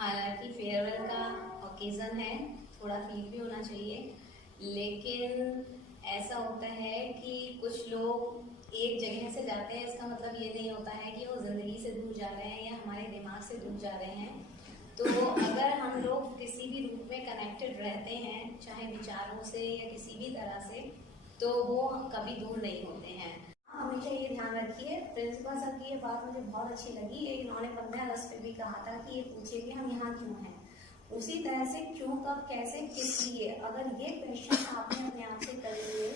हालांकि फेयरवेल का ओकेजन है, थोड़ा फील भी होना चाहिए, लेकिन ऐसा होता है कि कुछ लोग एक जगह से जाते हैं, इसका मतलब ये नहीं होता है कि वो ज़िंदगी से दूर जा रहे हैं या हमारे दिमाग से दूर जा रहे हैं। तो अगर हम लोग किसी भी रूप में कनेक्टेड रहते हैं, चाहे विचारों से या किसी भी तरह से, तो वो कभी दूर नहीं होते हैं। हमेशा ये ध्यान रखिए। प्रिंसिपल सर की ये बात मुझे बहुत अच्छी लगी। इन्होंने 15 अगस्त पे भी कहा था कि ये पूछे कि हम यहाँ क्यों हैं। उसी तरह से क्यों, कब, कैसे, किस लिए, अगर ये क्वेश्चन आपने अपने आप से कर लिए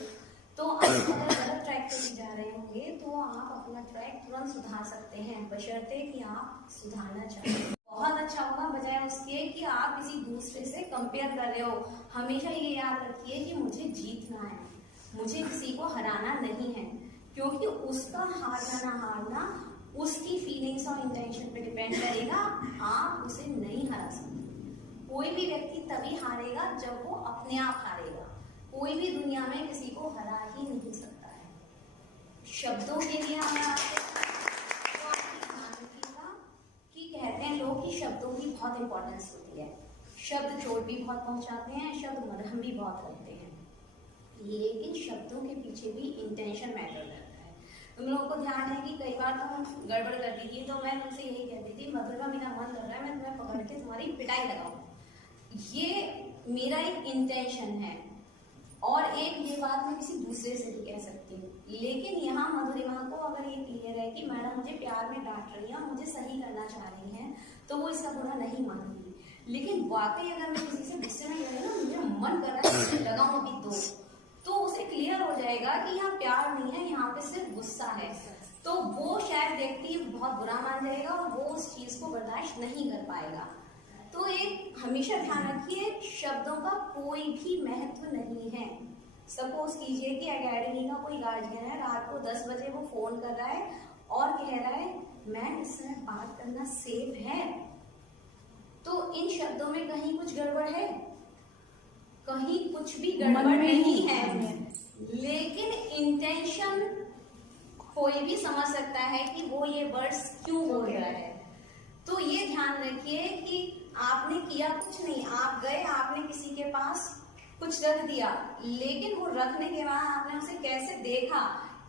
तो आप अगर गलत ट्रैक पे भी जा रहे होंगे तो आप अपना ट्रैक तुरंत सुधार सकते हैं, बशर्ते कि आप सुधारना चाहें। बहुत अच्छा होगा, बजाय उसके कि आप किसी दूसरे से कंपेयर कर रहे हो। हमेशा ये याद रखिए कि मुझे जीतना है, मुझे किसी को हराना नहीं है, क्योंकि उसका हारना ना हारना उसकी फीलिंग्स और इंटेंशन पे डिपेंड करेगा। आप उसे नहीं हरा सकते। कोई भी व्यक्ति तभी हारेगा जब वो अपने आप हारेगा। कोई भी दुनिया में किसी को हरा ही नहीं सकता है। शब्दों के लिए हमें आपसे ध्यान रखिएगा कि कहते हैं लोग कि शब्दों की बहुत इंपॉर्टेंस होती है। शब्द चोट भी बहुत पहुंचाते हैं, शब्द मरहम भी बहुत करते हैं, लेकिन शब्दों के पीछे भी इंटेंशन मैटर करता है। तुम लोगों को ध्यान है कि कई बार तुम गड़बड़ करती थी तो मैं तुमसे यही कहती थी, मधुरमा मेरा मन कर रहा है मैं तुम्हें पकड़ के तुम्हारी पिटाई लगाऊं। ये मेरा एक इंटेंशन है, और एक ये बात मैं किसी दूसरे से भी कह सकती हूँ। लेकिन यहाँ मधुरिमा को अगर ये क्लियर है कि मैडम मुझे प्यार में डांट रही है, मुझे सही करना चाह रही हैं, तो वो इसका बुरा नहीं मानूंगी। लेकिन वाकई अगर मैं किसी से गुस्से में कह रही हूँ मुझे मन कर रहा है लगाऊं अभी दो, तो उसे क्लियर हो जाएगा कि यहाँ प्यार नहीं है, यहाँ पे सिर्फ गुस्सा है। तो वो शायद व्यक्ति बहुत बुरा मान जाएगा और वो उस चीज को बर्दाश्त नहीं कर पाएगा। तो एक हमेशा ध्यान रखिए, शब्दों का कोई भी महत्व नहीं है। सपोज कीजिए कि एकेडमी का कोई गार्जियन है, रात को 10 बजे वो फोन कर रहा है और कह रहा है मैम इस समय बात करना सेफ है, तो इन शब्दों में कहीं कुछ गड़बड़ है? कहीं कुछ भी गड़बड़ नहीं है, लेकिन इंटेंशन कोई भी समझ सकता है कि वो ये वर्ड्स क्यों बोल रहा है। तो ये ध्यान रखिए कि आपने किया कुछ नहीं, आप गए, आपने किसी के पास कुछ रख दिया, लेकिन वो रखने के बाद आपने उसे कैसे देखा,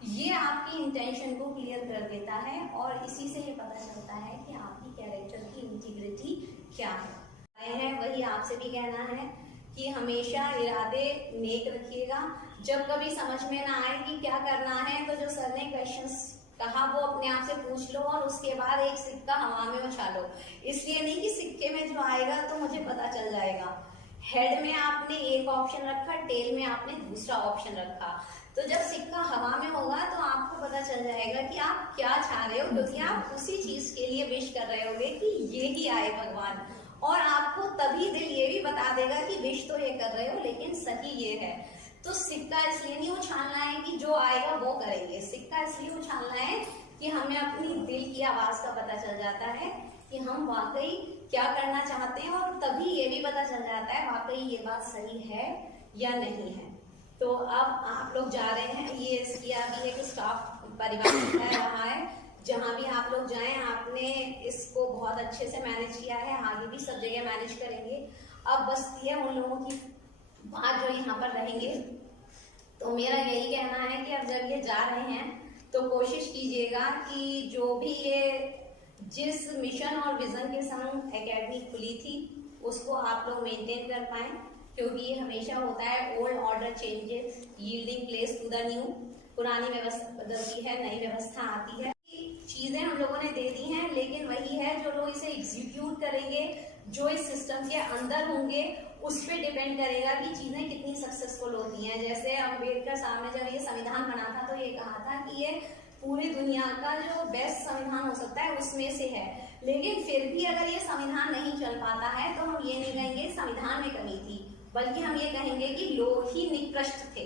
ये आपकी इंटेंशन को क्लियर कर देता है। और इसी से ये पता चलता है कि आपकी कैरेक्टर की इंटीग्रिटी क्या है। वही आपसे भी कहना है कि हमेशा इरादे नेक रखिएगा। जब कभी समझ में ना आए कि क्या करना है, तो जो सर ने क्वेश्चंस कहा वो अपने आप से पूछ लो और उसके बाद एक सिक्का हवा में उछाल लो। इसलिए नहीं कि सिक्के में जो आएगा तो मुझे पता चल जाएगा। हेड में आपने एक ऑप्शन रखा, टेल में आपने दूसरा ऑप्शन रखा, तो जब सिक्का हवा में होगा तो आपको पता चल जाएगा कि आप क्या चाह रहे हो, क्योंकि आप उसी चीज के लिए विश कर रहे होगे कि ये ही आए भगवान। और आपको तभी दिल ये भी बता देगा कि विश तो ये कर रहे हो लेकिन सही ये है। तो सिक्का इसलिए नहीं उछालना है कि जो आएगा वो करेंगे, सिक्का इसलिए उछालना है कि हमें अपनी दिल की आवाज का पता चल जाता है कि हम वाकई क्या करना चाहते हैं, और तभी ये भी पता चल जाता है वाकई ये बात सही है या नहीं है। तो अब आप लोग जा रहे हैं, ये इसकी अभी एक स्टाफ परिवार रहा है, जहां भी आप लोग जाएं आपने इसको बहुत अच्छे से मैनेज किया है, आगे भी सब जगह मैनेज करेंगे। अब बसती है उन लोगों की बात जो यहाँ पर रहेंगे। तो मेरा यही कहना है कि अब जब ये जा रहे हैं तो कोशिश कीजिएगा कि जो भी ये जिस मिशन और विजन के संग एकेडमी खुली थी उसको आप लोग मेंटेन कर पाए, क्योंकि ये हमेशा होता है old order changes yielding place to the new. पुरानी व्यवस्था बदलती है, नई व्यवस्था आती है। चीजें हम लोगों ने दे दी हैं, लेकिन वही है जो लोग इसे एग्जीक्यूट करेंगे, जो इस सिस्टम के अंदर होंगे, उस पर डिपेंड करेगा कि चीजें कितनी सक्सेसफुल होती हैं। जैसे अम्बेडकर साहब ने जब ये संविधान बना था तो ये कहा था कि ये पूरी दुनिया का जो बेस्ट संविधान हो सकता है उसमें से है, लेकिन फिर भी अगर ये संविधान नहीं चल पाता है तो हम ये नहीं कहेंगे संविधान में कमी थी, बल्कि हम ये कहेंगे कि लोग ही निकृष्ट थे।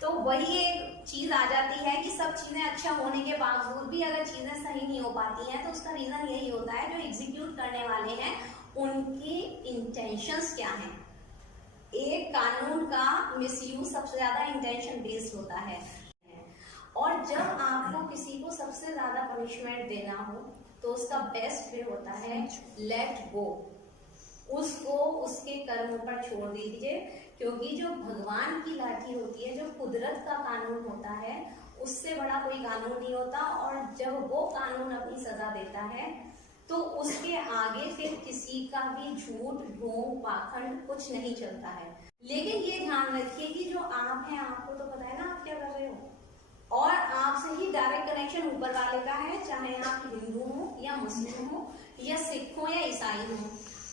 तो वही एक चीज आ जाती है कि सब चीजें अच्छा होने के बावजूद भी अगर चीजें सही नहीं हो पाती हैं तो उसका रीजन यही होता है जो एग्जीक्यूट करने वाले हैं उनके इंटेंशंस क्या हैं। एक कानून का मिसयूज सबसे ज्यादा इंटेंशन बेस्ड होता है, और जब आपको किसी को सबसे ज्यादा पनिशमेंट देना हो तो उसका बेस्ट वे होता है लेट गो। उसको उसके कर्म पर छोड़ दीजिए, क्योंकि जो भगवान की लाठी होती है, जो कुदरत का कानून होता है, उससे बड़ा कोई कानून नहीं होता। और जब वो कानून अपनी सजा देता है तो उसके आगे फिर किसी का भी झूठ, ढोंग, पाखंड कुछ नहीं चलता है। लेकिन ये ध्यान रखिए कि जो आप हैं, आपको तो पता है ना आप क्या कर रहे हो, और आपसे ही डायरेक्ट कनेक्शन ऊपर वाले का है, चाहे आप हिंदू हो या मुस्लिम हो या सिख हो या ईसाई हो।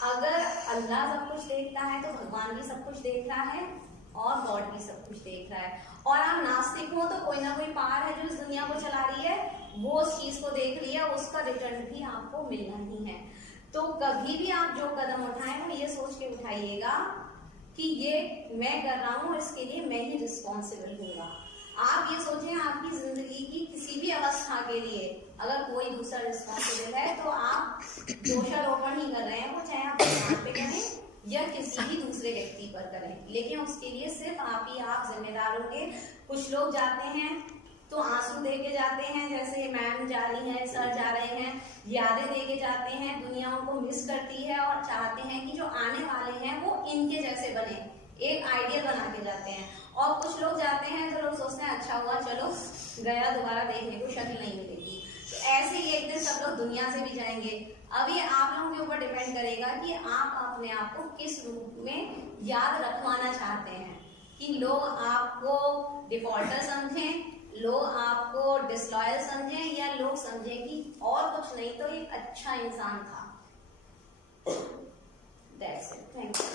अगर अल्लाह सब कुछ देखता है तो भगवान भी सब कुछ देख रहा है और गॉड भी सब कुछ देख रहा है। और आप नास्तिक हो तो कोई ना कोई पावर है जो इस दुनिया को चला रही है, वो उस चीज को देख रही है, उसका रिटर्न भी आपको मिलना ही है। तो कभी भी आप जो कदम उठाएं वो ये सोच के उठाइएगा कि ये मैं कर रहा हूँ, इसके लिए मैं ही रिस्पॉन्सिबल हूँगा। आप ये सोचें आपकी जिंदगी की किसी भी अवस्था के लिए अगर कोई दूसरा रिस्पॉन्सिबल है तो आप दोषारोपण ही कर रहे हैं, वो चाहे आप भगवान पे करें या किसी भी दूसरे व्यक्ति पर करें, लेकिन उसके लिए सिर्फ आप ही आप जिम्मेदार होंगे। कुछ लोग जाते हैं तो आंसू दे के जाते हैं, जैसे मैम जा रही हैं, सर जा रहे हैं, यादें दे के जाते हैं, दुनिया उनको मिस करती है और चाहते हैं कि जो आने वाले हैं वो इनके जैसे बने, एक आइडियल बना के जाते हैं। और कुछ लोग जाते हैं तो लोग सोचते हैं अच्छा हुआ चलो गया, दोबारा देखने को शक्ल नहीं मिलेगी। तो ऐसे ही एक दिन सब लोग दुनिया से भी जाएंगे। अब ये आप लोगों के ऊपर डिपेंड करेगा कि आप अपने आप को किस रूप में याद रखवाना चाहते हैं, कि लोग आपको डिफॉल्टर समझें, लोग आपको डिसलॉयल समझें, या लोग समझें कि और कुछ नहीं तो एक अच्छा इंसान था। That's it. Thank you.